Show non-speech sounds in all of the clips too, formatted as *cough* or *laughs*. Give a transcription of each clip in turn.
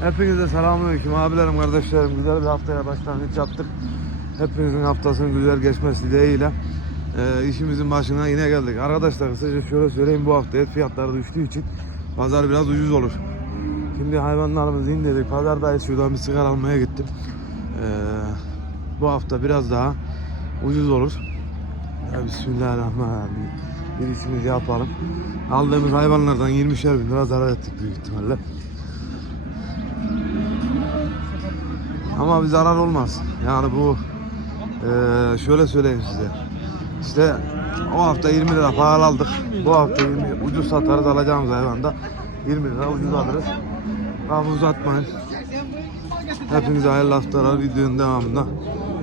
Hepinize selamünaleyküm abilerim, kardeşlerim. Güzel bir haftaya başlangıç yaptık. Hepinizin haftasının güzel geçmesi dileğiyle e, işimizin başına yine geldik. Arkadaşlar kısaca şöyle söyleyeyim bu hafta et fiyatları düştüğü için pazar biraz ucuz olur. Şimdi hayvanlarımızı indirdik. Pazardayız şuradan bir sigara almaya gittim. E, bu hafta biraz daha ucuz olur. Ya Bismillahirrahmanirrahim. Bir işimizi yapalım. Aldığımız hayvanlardan 20'şer bin lira zarar ettik büyük ihtimalle. Ama bir zarar olmaz. Yani bu eee, şöyle söyleyeyim size. İşte o hafta 20 lira pahalı aldık. Bu hafta 20 ucuz satarız alacağımız hayvanda 20 lira ucuz alırız. Lafı uzatmayın. Hepinize hayırlı haftalar. Videonun devamında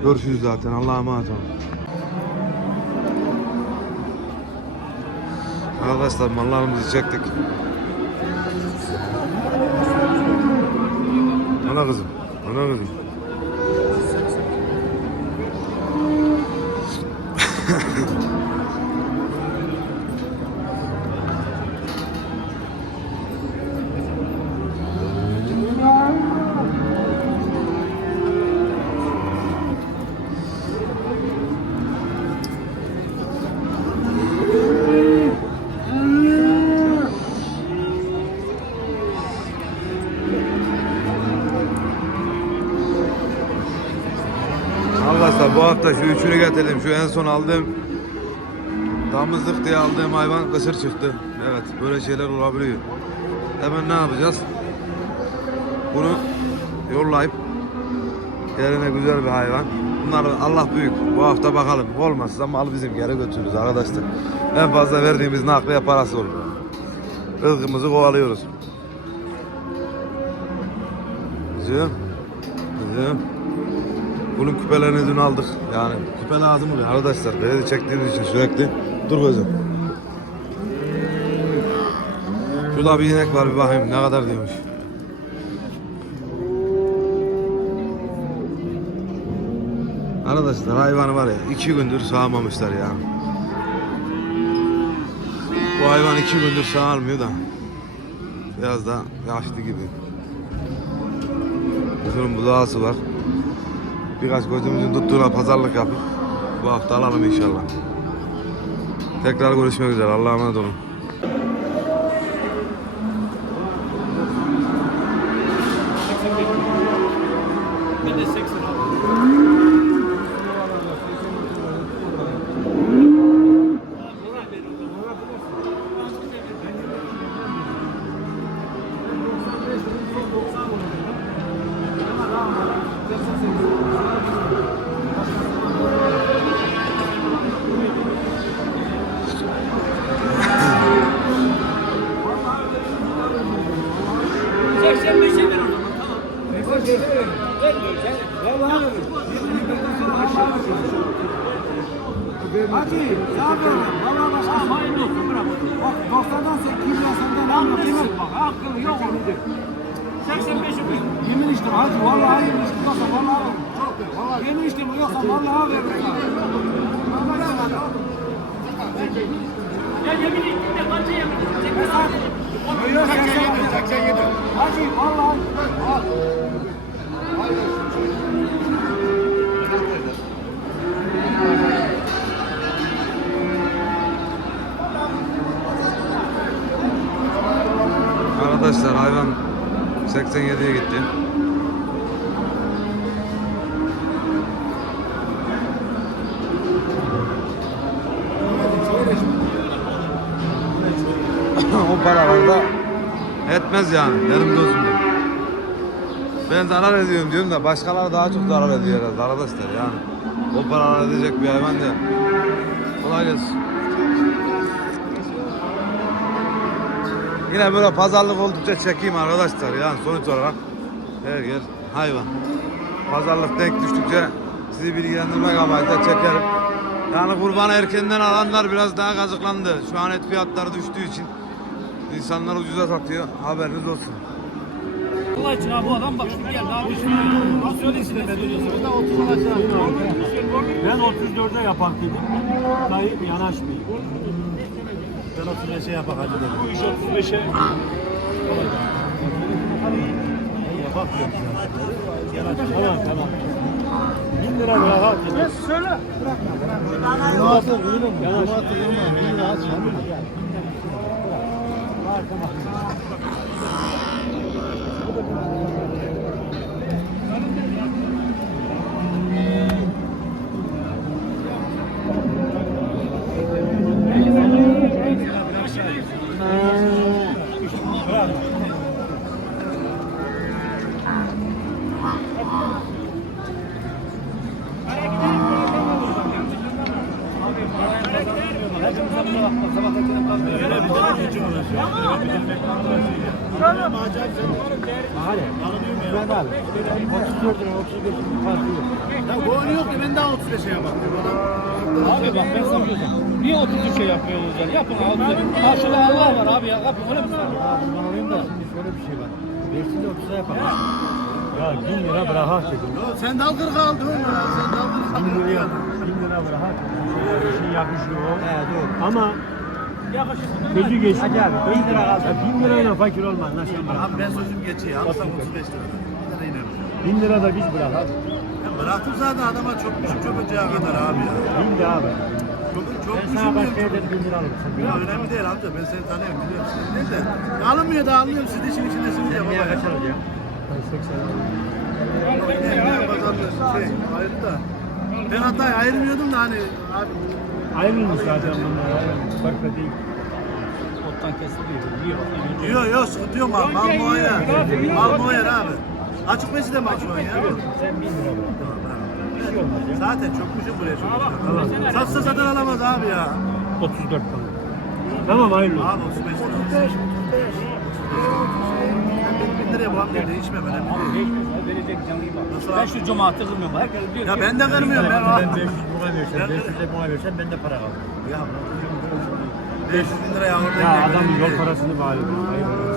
görüşürüz zaten. Allah'a emanet olun. Arkadaşlar mallarımızı çektik. Ana kızım. Ana kızım. Bu hafta şu üçünü getirdim. Şu en son aldığım damızlık diye aldığım hayvan kısır çıktı. Evet böyle şeyler olabiliyor. Hemen ne yapacağız? Bunu yollayıp yerine güzel bir hayvan. Bunları Allah büyük. Bu hafta bakalım. Olmazsa mal bizim geri götürürüz arkadaşlar. En fazla verdiğimiz nakliye parası olur. Rızkımızı kovalıyoruz. Kızım. Kızım. Bunun küpelerini dün aldık. Yani küpe lazım oluyor arkadaşlar. Kredi çektiğimiz için sürekli. Dur gözüm. Şurada bir inek var bir bakayım ne kadar diyormuş. Arkadaşlar hayvanı var ya iki gündür sağmamışlar ya. Bu hayvan iki gündür sağalmıyor da. Biraz da yaşlı gibi. Şunun budağısı var. Birkaç gözümüzün tuttuğuna pazarlık yapıp bu hafta alalım inşallah. Tekrar görüşmek üzere. Allah'a emanet olun. Ben de 80 vallahi veririm. Ya yemin ettin de kaça yemin ettin? Yok 87, 87. Hacı, vallahi al. Arkadaşlar hayvan 87'ye gitti. Etmez yani benim gözümde. Ben zarar ediyorum diyorum da başkaları daha çok zarar ediyor herhalde arkadaşlar yani. O paralar edecek bir hayvan değil. Kolay gelsin. Yine böyle pazarlık oldukça çekeyim arkadaşlar yani sonuç olarak her yer hayvan. Pazarlık denk düştükçe sizi bilgilendirmek amacıyla çekerim. Yani kurbanı erkenden alanlar biraz daha kazıklandı. Şu an et fiyatları düştüğü için insanlar ucuza satıyor. Haberiniz olsun. Allah için abi bu adam bak şimdi geldi abi. Nasıl söylesin ne söylüyorsun? Ben 30 alacağım. Ben 34'e yapak dedim. Dayı yanaşmıyor. Ben 35'e yapak hadi dedim. Bu iş 35'e. bakıyorum. Tamam tamam. 1000 lira bırak. Ben söyle. Yanaş. Ben come on, come on. Ya 1000 lira bırak ha dedim. Sen de al 40 al diyorum ya. Sen de al 40 al. 1000 liraya 1000 lira bırak ha. Şöyle bir şey yakışıyor o. He doğru. Ama Sözü geçti. Hadi abi 1000 lira kaldı. 1000 lirayla fakir olmaz. Nasıl bırak? Abi ben sözüm geçiyor. Alsam 35 lira. Bir lira inerim. 1000 lira da biz bırak abi. Ya bıraktım zaten adama çok öteye kadar abi ya. 1000 lira abi. Çok, çok Ben sana başka yerden 1000 lira alırım. Sen Ya önemli değil amca ben seni tanıyorum biliyorum. Sen değil de. Alınmıyor da anlıyorum siz de işin içindesiniz ya baba. Niye ya. kaç alacağım? Ben 80 alırım. Ne pazarlığı şey ayrı da. Ben hatta ayırmıyordum da hani abi Ayrılmış zaten bunlar. Fark da değil. Ottan kesiliyor. Yiyor. Yok yok sıkıntı yok mal, mal muayyer. Mal muayyer abi. Açık besi de mal muayyer ya. Sen 1000 lira bırak. Bir şey olmaz ya. Zaten çokmuşum buraya çok. Satsa zaten alamaz abi ya. 34 tamam. Tamam hayırlı olsun. Abi 35 lira. 1000 liraya bu amca değişmem önemli değil. Bak. Nasıl Ben abi? şu cemaati kırmıyorum. Herkes diyor Ya ki- ben de kırmıyorum ben. Ben 500 buna versem, 500 de buna versem ben de para kalır. Ya 500 bin liraya Ya adam yol değil. parasını bağlıyor.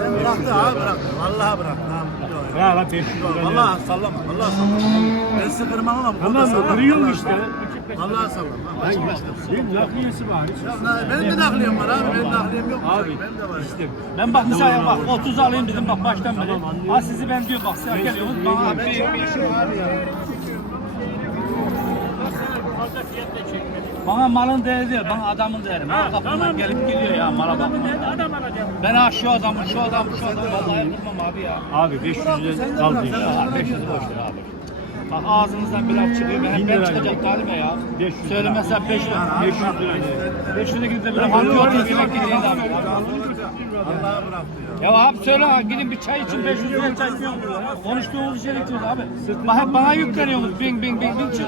Sen bıraktı abi bıraktı. Vallahi bıraktı. Tamam. Ya lan 500 Yok, lira. Vallahi sallama. Vallahi sallama. Ben sizi kırmam ama bu konuda Tamam sallama. kırıyorum Vallahi işte. Vallahi sallama. Ay, Benim nakliyesi var. Benim de nakliyem var abi. Benim nakliyem yok. Abi Benim de var. işte Ben bak mesela bak 30 alayım dedim bak baştan beri. Ha sizi ben diyor bak size geliyorsunuz bana Ben bir, işim var ya. bana malın değeri değil bana adamın değeri. Mal kapımdan gelip gidiyor ya mala bakma. Ben ha şu adamım şu adam şu adam vallahi kırmam abi ya. abi 500 lira kaldı işte. Ya 500 boş ver abi. Bak ağzınızdan bir laf çıkıyor ben, ben çıkacak galime ya. 500 lira. Söylemezsen 5 lira. 500 lira. 5 lira gidip bir hamdi oturup yemek gidiyor abi. Allah'a bıraktı ya. Ya abi söyle ha gidin bir çay için 500 lira çay Konuştuğumuz şey diyoruz abi. Bak hep bana yükleniyorsunuz. Bing bing bing bing çık.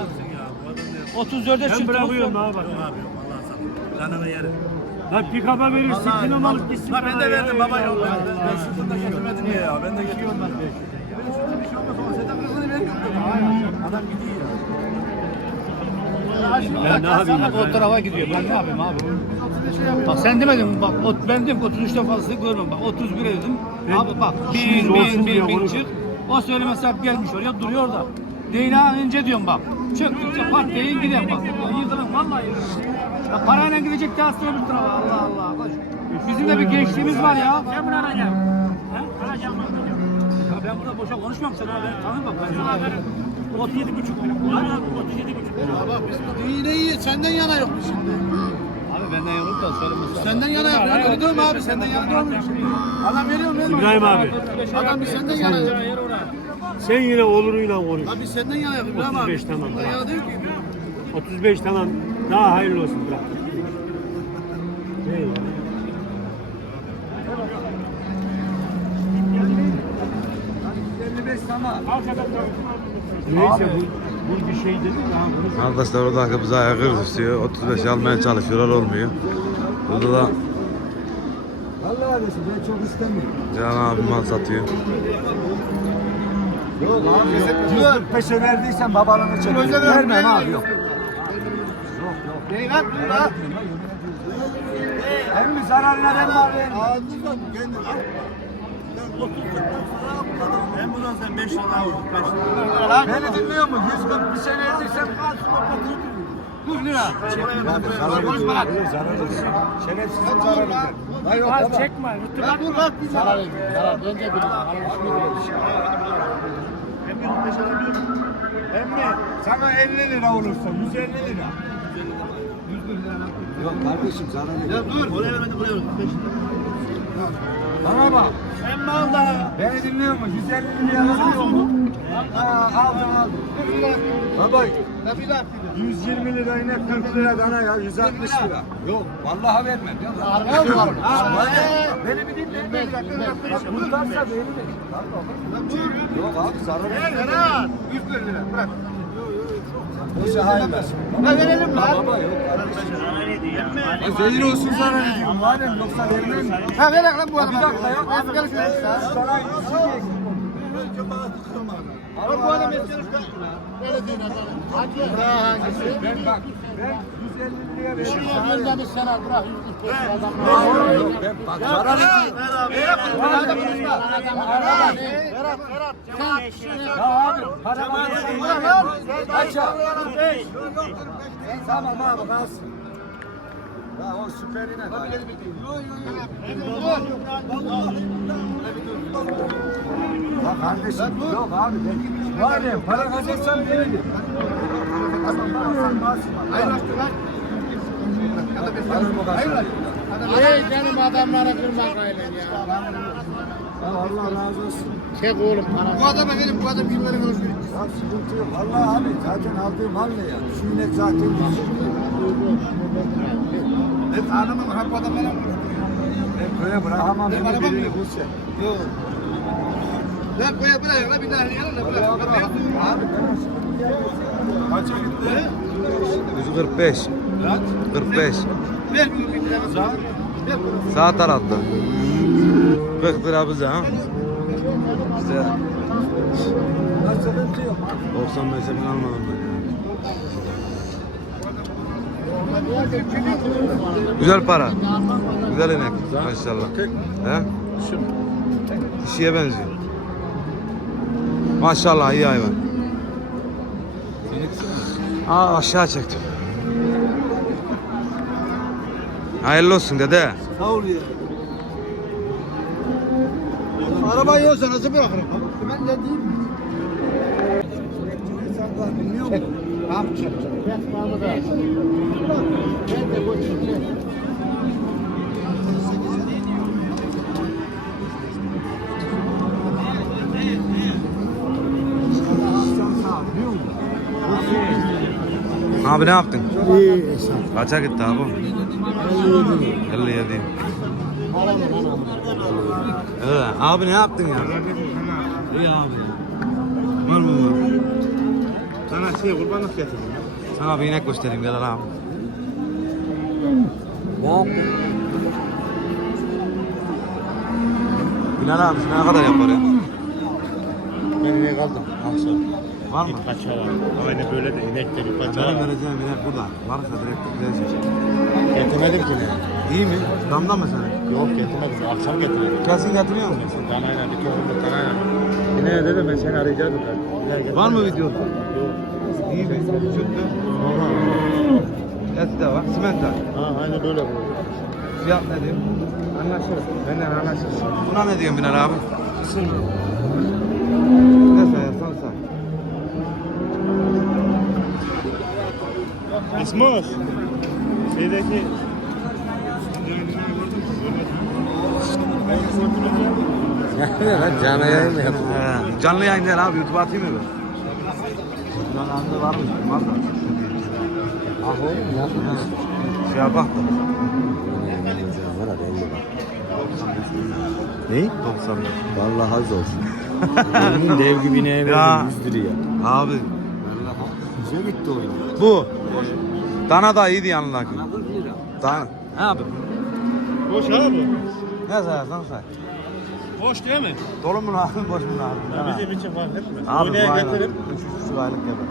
34'e Ben çıktı. bırakıyorum abi bak. Abi yok Allah'a sallama. Canını yerim. Lan pikaba verirsin Vallahi kilo bak- malık gitsin. La ben de verdim baba. Ben, ben, ben sıfırda getirmedim ya. Ben de getirdim. Ben şurada bir şey olmaz ama sen de kırkını ben götürdüm. Adam gidiyor ya. Ya ne yapayım? O tarafa gidiyor. Ben ne yapayım abi? Bak sen demedin mi? Bak o, ben dedim ki 33'ten fazlası görmem. Bak 31 dedim. Ben abi bak şimdi bin olsun bin diye bin bin konuşuyorum. çık. O söylemesi hep gelmiş oraya duruyor da. Değil ha ince diyorum bak. Çöktükçe pat değil gidelim bak. Yıkılın vallahi yıkılın. Ya parayla gidecek de hastaya bir tarafa Allah Allah. Bizim de bir gençliğimiz var ya. Sen bunu arayacaksın. Ya ben burada boşa konuşmam sen beni tanı bak ben sana. 37 buçuk. 37 buçuk. Ya bak biz bu iyi ne iyi. Senden yana yok biz şimdi. Abi benden yanıp da söylemesi. Senden yana yok. Ben diyorum abi. Senden yana diyorum. Adam veriyor mu? İbrahim abi. Adam biz senden yana yok. Sen yine oluruyla konuş. Abi biz senden yana yok. İbrahim abi. 35 tamam, Senden yana diyor ki. 35 tamam. Daha hayırlı olsun bırak. Eyvallah. Neyse bu, bu bir şey bunu- Arkadaşlar oradaki bize ayak istiyor. 35 almaya çalışıyorlar olmuyor. Burada da Vallahi abi ben çok istemiyorum. Can abi mal satıyor. Yok abi. 145'e verdiysen babalığını çek. Vermem abi yok. Yok yok. Neyi lan? lan? Hem mi zararına hem varlığına. Ağzınızdan kendi. Ben buradan sen 5 lira daha vurdum. 5 lira. Beni dinliyor mu? 145'e verdiysen kalsın o 40 lira. Zarar ediyor. Zarar ediyor. Şerefsizin zarar eder. Hayır yok tamam. çekme. Ya dur lan bir zarar edin. Zarar. Bence bir zarar. Emre sana 50 lira olursa 150 lira. Yok kardeşim sana ne? Ya dur. Oraya vermedi buraya vermedi. Bana bak. Sen malda. Beni dinliyor musun? 150 liraya alabiliyor mu? Aa, aldın aldın. Baba Ya bir dakika. 120 lira yine 40 lira dana ya 160 lira. Yok vallahi vermem. Arka var? Beni bir dinle. Kurtarsa beni de. Yok abi zarar Ver ha. 100 lira bırak. Boşa hayırlasın. Ne verelim lan? Baba yok. Zehir olsun zarar ediyorum madem yoksa vermem. Ha ver lan bu adama. Bir dakika ya. Az gel şuraya. Sana içecek. Al bu adam eski usta. Öyle değil adam. Hadi. Daha hangisi? Ben bak ben 150 liraya veriyorum. Şuraya bir de bir sana bırak. 145 adam. Yok ben bak zarar ediyorum. Ferhat, Ferhat. Sen Ya abi para bana Kaç ya? Tamam abi kalsın. Ya o süperine bak. Ya kardeşim yok abi ben var ya para kazansam veririm. Tamam sen basma. Hayırlaştır lan. Kazan. Ey benim adamlara kırma gayrın ya. Ya Allah razı olsun. Çek oğlum para. Bu adama verin bu adam günleri konuşuyor. Ya sıkıntı yok. Allah abi zaten aldığım mal ne ya? Şu inek zaten Ben tanımam ha bu adam bana konuşuyor. Ben köye bırakamam. Ben Beni arabam yok. Yok. Lan koya bırak lan bir daha yanına bırak. Abi Kaça gitti? 145. 45. Ver bir bin lira. Bunu. Sağ tarafta. 40 lira bize ha. İşte Ya sıkıntı yok. 95'e ben almadım ben. Güzel para. Güzel inek maşallah. He? Dişiye benziyor. Maşallah iyi hayvan. Aa aşağı çektim. Hayırlı olsun dede. Sağ ol ya. Arabayı yiyorsan nasıl bırakırım? Ben de diyeyim. Bilmiyor musun? Tamam çek. Ben Mahmut'a. Ben de bu çek. Abi ne yaptın? İyi Esat. Kaça gitti abi? 57. Evet, abi ne yaptın ya? İyi abi. Var mı? Sana şey kurbanlık getirdim. Sana bir inek göstereyim gel abi. Ne yaptın? Bilal abi ne kadar yapar ya? Ben inek aldım. Akşam. Var mı? Kaç var? Aynı böyle de inekleri kaç Benim vereceğim inek burada. Varsa direkt gideceğiz. Getirmedim ki ne? İyi mi? Damda mı sen? Yok getirmedim. Akşam getirdim. Kesin getiriyor musun? Danayla bir tohumda danayla. Yine dedim ben seni arayacaktım. Var mı videosu? Yok. İyi mi? Çıktı. Et de var. Simenta. Ha aynı böyle bu. Fiyat ne diyeyim? Anlaşırız. Benden anlaşırız. Buna ne diyorsun Bilal abi? Kısır mı? Ne sayarsan say. İsmail. Şeydeki Lan canı yayın mı He, Canlı yayın değil abi. YouTube'a atayım mı ben? Canlı var mı? Var da. Ah oğlum ya. Yap bak da. Ne? 95. Vallahi az olsun. Yemin dev gibi neye Ya. verdim 100 liraya. Abi Güzel gitti oyun. bu. Dana da iyiydi yanındaki. Dana. Ne abi? Boş abi. Ne sayarsan say. Boş değil mi? Dolu mu abi *laughs* boş mu abi? Ya bizim için fark etmez. Abi Oynaya getirip. Üç buçuk aylık gibi.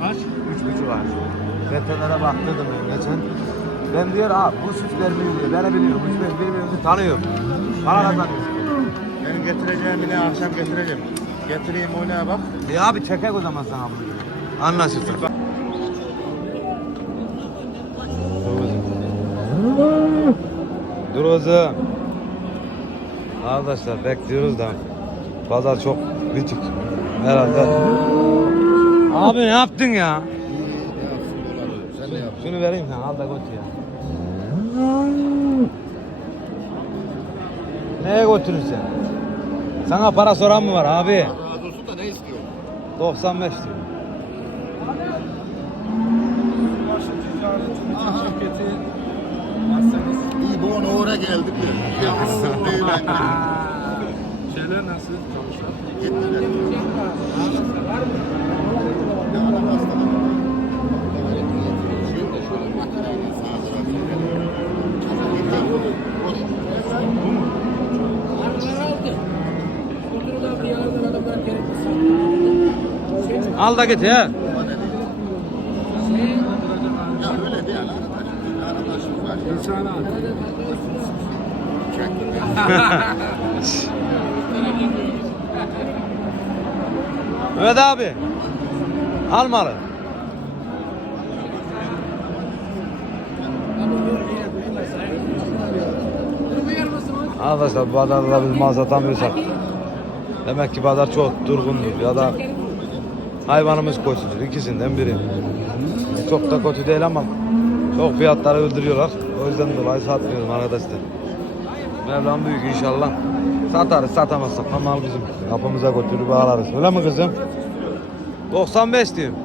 Kaç? Üç buçuk aylık. Veterinere baktırdım ben geçen. Ben diyor abi bu sütler benim diyor. Beni biliyor. Bu sütler birbirimizi tanıyor. Para kazanıyor. Ben getireceğim yine akşam getireceğim. Getireyim oynaya bak. E abi çekek o zaman sana bunu. Anlaşılsın. Dur kızım. Arkadaşlar bekliyoruz da pazar çok bitik herhalde. Abi ne yaptın ya? Şunu vereyim sana al da götür ya. Neye götürürsen? Sana para soran mı var abi? Razı olsun da ne istiyor? 95 diyor. İyi bu ona uğra geldi bir. Yalnız *laughs* değil bence. Şeyler nasıl? Yeter. Boş. Al da git ya. Bana ne diyeyim? Ya öyle değil arkadaş. Abi. Çektim. *laughs* Mehmet abi. Al malı. Arkadaşlar bu pazarda biz mal satamıyorsak demek ki pazar çok durgundur ya da hayvanımız kötüdür ikisinden biri. Çok da kötü değil ama çok fiyatları öldürüyorlar. O yüzden dolayı satmıyorum arkadaşlar. Mevlam büyük inşallah. Satarız satamazsak da mal bizim. Kapımıza götürür bağlarız. Öyle mi kızım? 95 diyorum.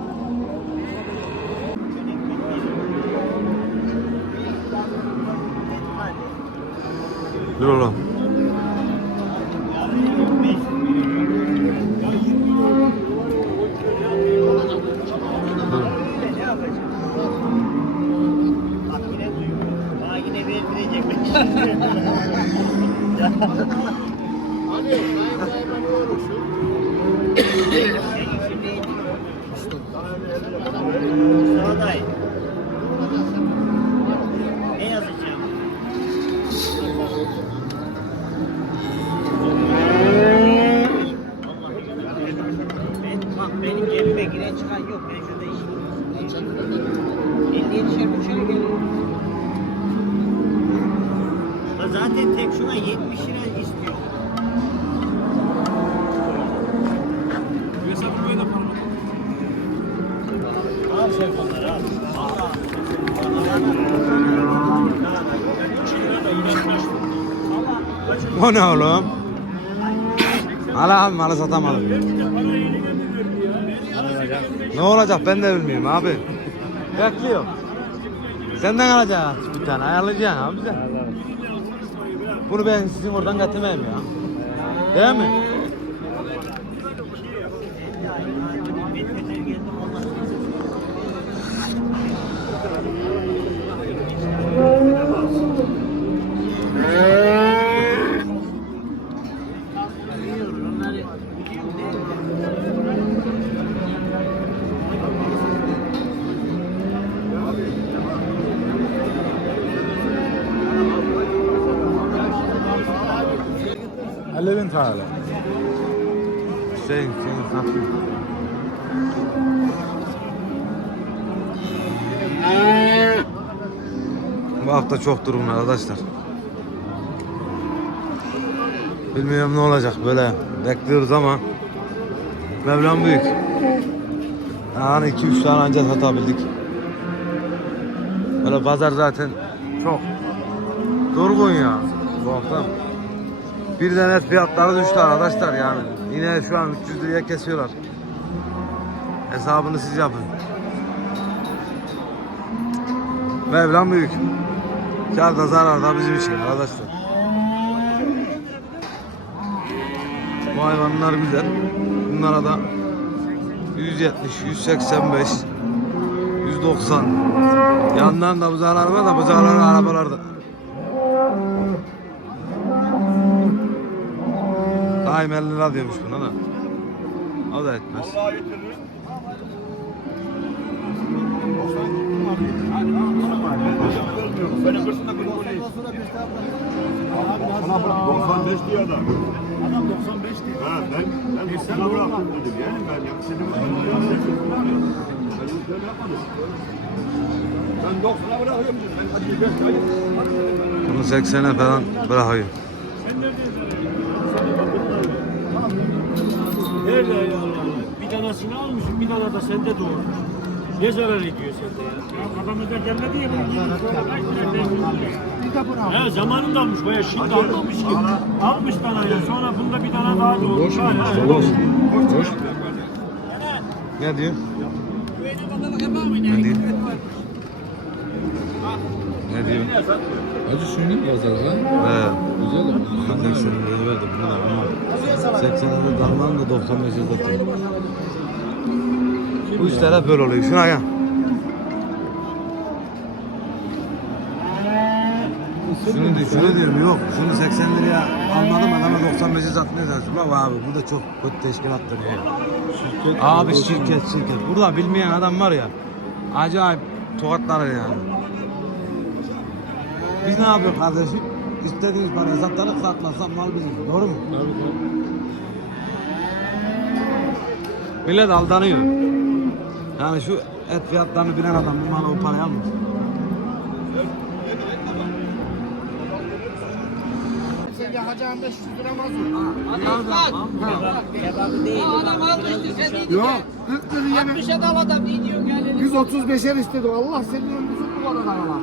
Dur oğlum. O ne oğlum? Al abi malı satamadım. Ne olacak ben de bilmiyorum abi. Bekliyor. Senden alacağız bir tane ayarlayacaksın abi sen. Bunu ben sizin oradan getirmeyeyim ya. Değil mi? Hafta çok durgun arkadaşlar. Bilmiyorum ne olacak böyle bekliyoruz ama Mevlam büyük. Yani 2-3 tane ancak satabildik. Böyle pazar zaten çok durgun ya bu hafta. Birden et fiyatları düştü arkadaşlar yani. Yine şu an 300 liraya kesiyorlar. Hesabını siz yapın. Mevlam büyük. Kar da zarar da bizim için arkadaşlar. Bu hayvanlar güzel. Bunlara da 170, 185, 190. Yandan da buzağlar var da buzağlar arabalarda. Daim 50 lira diyormuş buna da. O da etmez. Bana bırak 95 diyor adam. Adam 95 diyor. Ha ben ben 90'a bıraktım dedim yani ben yapsaydım. Ben yapmadım. Ben 90'a bırakıyorum. Ben hadi gel. Hadi. Bunu 80'e falan bırakıyor. Sen neredesin? Nerede ya? Bir tanesini almışsın, bir tane de sende doğurmuş. Ne zarar ediyor sende ya? Adamı da gelmedi ya bunu He zamanında almış baya şimdi almamış ki. Almış tane ya sonra bunda bir tane daha doğurmuş. Boş Boş. Ne diyor? Ne diyor? Ne diyor? Acı şunu pazara ha. He. Güzel ama. Ben 80 lira verdim buna ama 80 lira dalman da 95 lira tutayım. Bu işler hep böyle oluyor. Şuna gel. Şunu, diyor, şunu diyorum yok. Şunu 80 liraya almadım adama 95'e satmıyor dersin. Bravo abi bu da çok kötü teşkilattır ya. Şirket. Abi şirket şirket. Burada bilmeyen adam var ya. Acayip tokatlar yani. Biz ne yapıyoruz kardeşim? İstediğimiz paraya satarız satmazsak mal bizim. Doğru mu? Tabii tabii. Millet aldanıyor. Yani şu et fiyatlarını bilen adam bu malı o paraya almaz. Yakacağım 500 lira mazot. Kebabı değil. Adam almıştı sen ne Yok. 40 lira yemek. 60'a da al adam ne diyor gelin. 135'er istedi. Allah senin ömrünü bu kadar ağlama.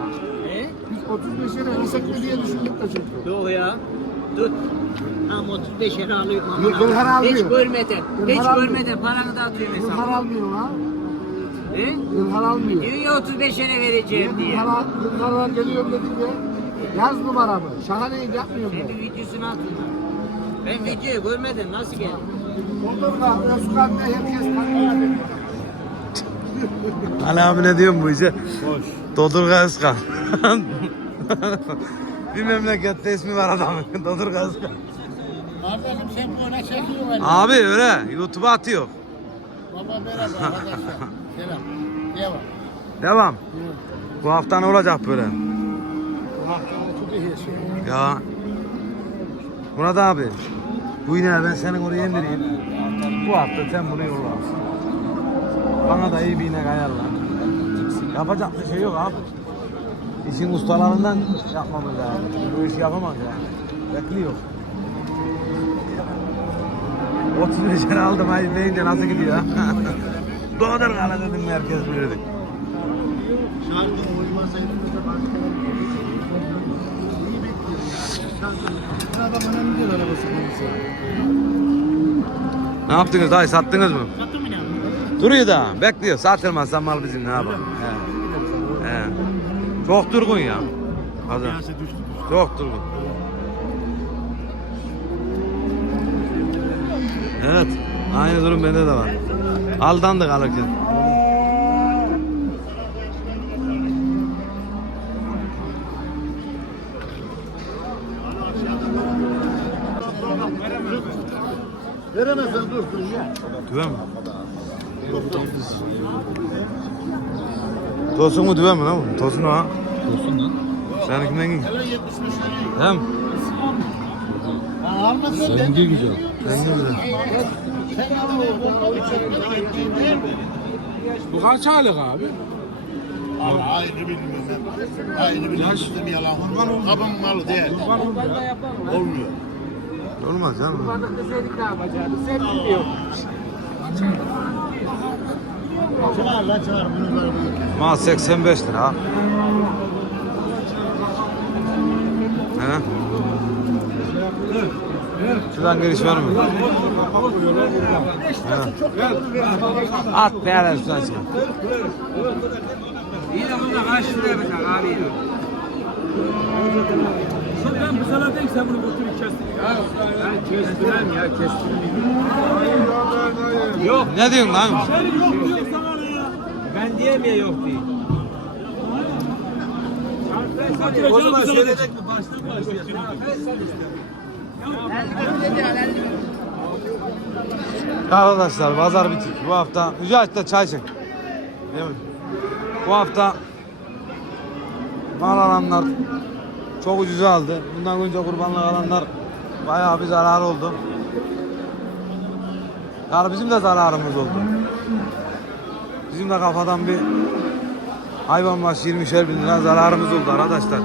He? 135'er isek mi diye düşündük de çünkü. Yok ya. Tut. Tam 35 lira alıyorum. Yok, almıyor. Hiç görmeden. Hiç görmeden paranı da atıyorum Hırhar hesaba. almıyor ha. He? Hırhar almıyor. Diyor ya 35 lira vereceğim diye. Hırhar, hırhar geliyorum dedim ya. Yaz numaramı. Şaka neydi yapmıyorum ben. bir videosunu atın. Ben videoyu görmedim nasıl geldi? Odurga, Özkan ne herkes tanıyor. Ali abi ne diyorsun bu işe? Boş. Dodurga Özkan. *laughs* bir memlekette ismi var adamın. *laughs* Dodurga Özkan. Kardeşim sen buna çekiyorsun. Abi öyle YouTube'a atıyor. Baba merhaba arkadaşlar. *laughs* Selam. Devam. Devam. Bu hafta ne olacak böyle? Bu hafta iyi şey. Ya. Murat abi. Bu ineği ben senin oraya indireyim. Bu hafta sen bunu yolla. Bana da iyi bir inek ayarla. Yapacak bir şey yok abi. İşin ustalarından yapmamız lazım. Bu işi yapamaz yani. Bekliyor. 35 lira aldım hayır deyince nasıl gidiyor? *laughs* Doğdur kala dedim herkes bilirdi. Adam konuşuyor. Ne yaptınız dayı sattınız mı? Sattın mı ne? Duruyor da bekliyor. Satılmazsa mal bizim ne yapalım. He. He. Çok durgun ya. Pazar. Çok durgun. Evet. Aynı durum bende de var. Aldandık alırken. Veremezsen dursun ya. Düve mi? Tosun mu düve mi lan bu? Tosun ha. Olsun lan. Senin kimden giyin? Hem. Rengi güzel. Sen ne güzel. Bu kaç aylık abi? Allah aynı bilmiyorum ben. Aynı bilmiyorum. Yalan. Kabın malı değil. Olmuyor. Olmaz canım. deseydik ne yapacağını sen bilmiyorsun. Çıkar lan çıkar. Bunu ver bunu. Mal 85 lira. He? Şuradan giriş var mı? At be hele şuradan çıkar. İyi de lira yapacak abi? Ben bu sana değil sen bunu götürün kestin. Ben kestirem ya kestirem. Ne diyorsun lan? Ben diyemiyor yok diye. O zaman söyledik mi? Başlık başlıyor. Arkadaşlar pazar bitik. Bu hafta Mücahit de çay çek. Değil mi? Bu hafta mal alanlar çok ucuza aldı. Bundan önce kurbanlık alanlar bayağı bir zarar oldu. Yani bizim de zararımız oldu. Bizim de kafadan bir Hayvan başı 20'şer bin lira zararımız oldu arkadaşlar.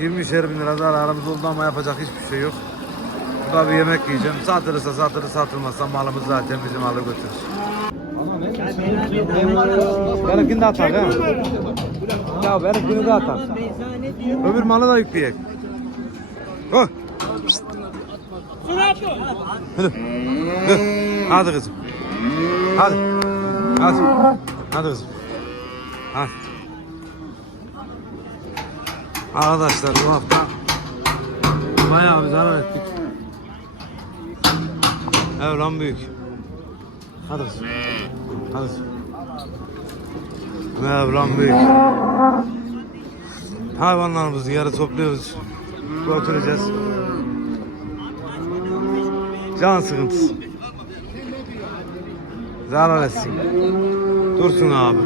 20'şer bin lira zararımız oldu ama yapacak hiçbir şey yok. Burada bir yemek yiyeceğim. Satılırsa satılır satılmazsa malımız zaten bizim alır götürür. Benimkini de atar değil mi? Ya benimkini de atar. Öbür malı da yükleyek. Oh. Hadi. Hadi kızım. Hadi. Hadi. Hadi kızım. Hadi. Arkadaşlar bu hafta bayağı bir zarar ettik. Evren büyük. Hadi. Hadi kızım. Evren büyük. Hayvanlarımızı yarı topluyoruz. Götüreceğiz. Can sıkıntısı. Zarar etsin. Dursun abi.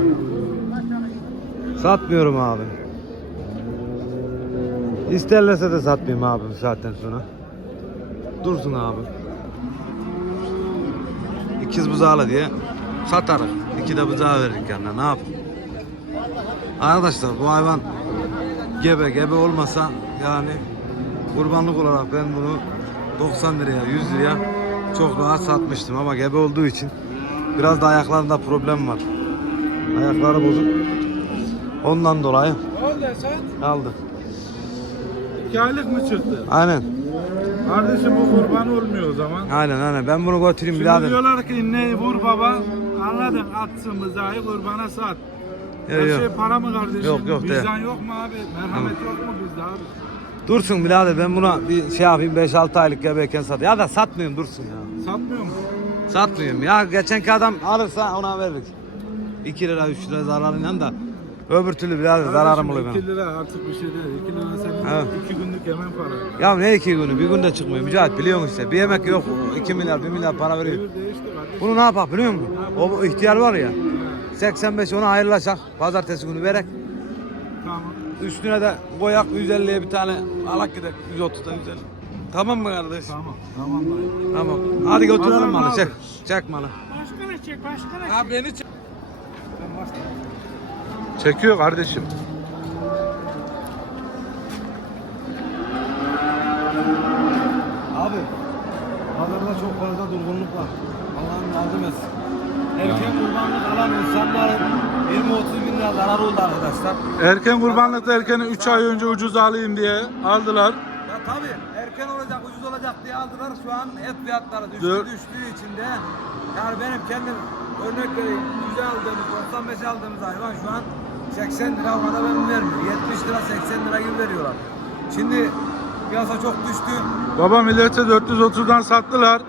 Satmıyorum abi. İsterlerse de satmayayım abi saatten sonra. Dursun abi. İkiz buzağlı diye satarız. İki de buzağı veririk yanına ne yapayım. Arkadaşlar bu hayvan gebe gebe olmasa yani kurbanlık olarak ben bunu 90 liraya 100 liraya çok rahat satmıştım ama gebe olduğu için biraz da ayaklarında problem var. Ayakları bozuk. Ondan dolayı Oldu sen. aldı. İki aylık mı çıktı? Aynen. Kardeşim bu kurban olmuyor o zaman. Aynen aynen. Ben bunu götüreyim Şimdi birader. diyorlar ki ne vur baba. Anladın atsın bızayı kurbana sat. Her Yok, yok. şey para mı kardeşim? Yok, yok, Vicdan değil. yok mu abi? Merhamet yok mu bizde abi? Dursun birader ben buna bir şey yapayım 5-6 aylık gebeyken sat. Ya da satmıyorum dursun ya. Satmıyor mu? Satmıyorum ya. Geçenki adam alırsa ona veririz. 2 lira 3 lira zararıyla da öbür türlü birader zararım oluyor benim. 2 lira artık bir şey değil. 2 lira Evet. 2 günlük hemen para. Ya ne iki günü? Bir günde çıkmıyor. Mücahit biliyorsun işte. Bir yemek yok. 2 milyar, 1 milyar para veriyor. Devir değişti kardeşim. Bunu ne yapak biliyor musun? O ihtiyar var ya. 85 ona hayırlaşak. Pazartesi günü verek. Tamam. Üstüne de koyak 150'ye bir tane alak gidek. 130'da 150. Tamam mı kardeş? Tamam. Tamam dayı. Tamam. Hadi götürelim malı. Çek. Çek malı. Çek, başkana çek. Ha beni çek. Çekiyor kardeşim. Abi. Pazarda çok fazla durgunluk var. Allah'ım yardım etsin. Erken kurbanlık alan insanların 20-30 bin lira zarar oldu arkadaşlar. Erken kurbanlıkta erkeni 3 ay önce ucuz alayım diye aldılar. Ya tabii erken olacak, ucuz olacak diye aldılar. Şu an et fiyatları düştü, Dört- düştüğü için de yani benim kendim örnek vereyim. 100'e aldığımız, 95'e aldığımız hayvan şu an 80 lira ona da ben vermiyor. 70 lira, 80 lira gibi veriyorlar. Şimdi piyasa çok düştü. Baba millete 430'dan sattılar.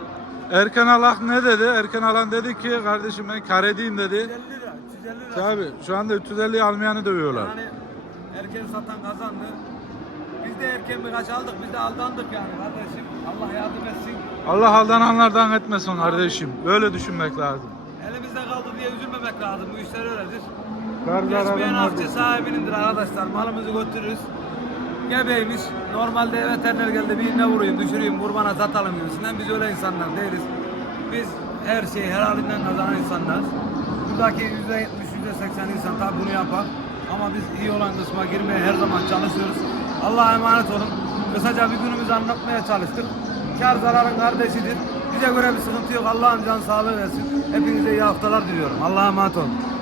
Erken alak ne dedi? Erken alan dedi ki kardeşim ben kar edeyim dedi. 150 lira, 350 lira. Tabi şu anda 350 almayanı dövüyorlar. Yani erken satan kazandı. Biz de erken birkaç aldık, biz de aldandık yani kardeşim. Allah yardım etsin. Allah aldananlardan etmesin kardeşim. Böyle düşünmek lazım. Elimizde kaldı diye üzülmemek lazım. Bu işler öyledir. Geçmeyen akçe sahibinindir arkadaşlar. Malımızı götürürüz. Gebeymiş. Normalde veteriner geldi bir iğne vurayım, düşüreyim, kurbana satalım gibisinden. Biz öyle insanlar değiliz. Biz her şeyi helalinden kazanan insanlarız. Buradaki yüzde yetmiş, yüzde seksen insan tabi bunu yapar. Ama biz iyi olan kısma girmeye her zaman çalışıyoruz. Allah'a emanet olun. Kısaca bir günümüzü anlatmaya çalıştık. Kar zararın kardeşidir. Bize göre bir sıkıntı yok. Allah'ın can sağlığı versin. Hepinize iyi haftalar diliyorum. Allah'a emanet olun.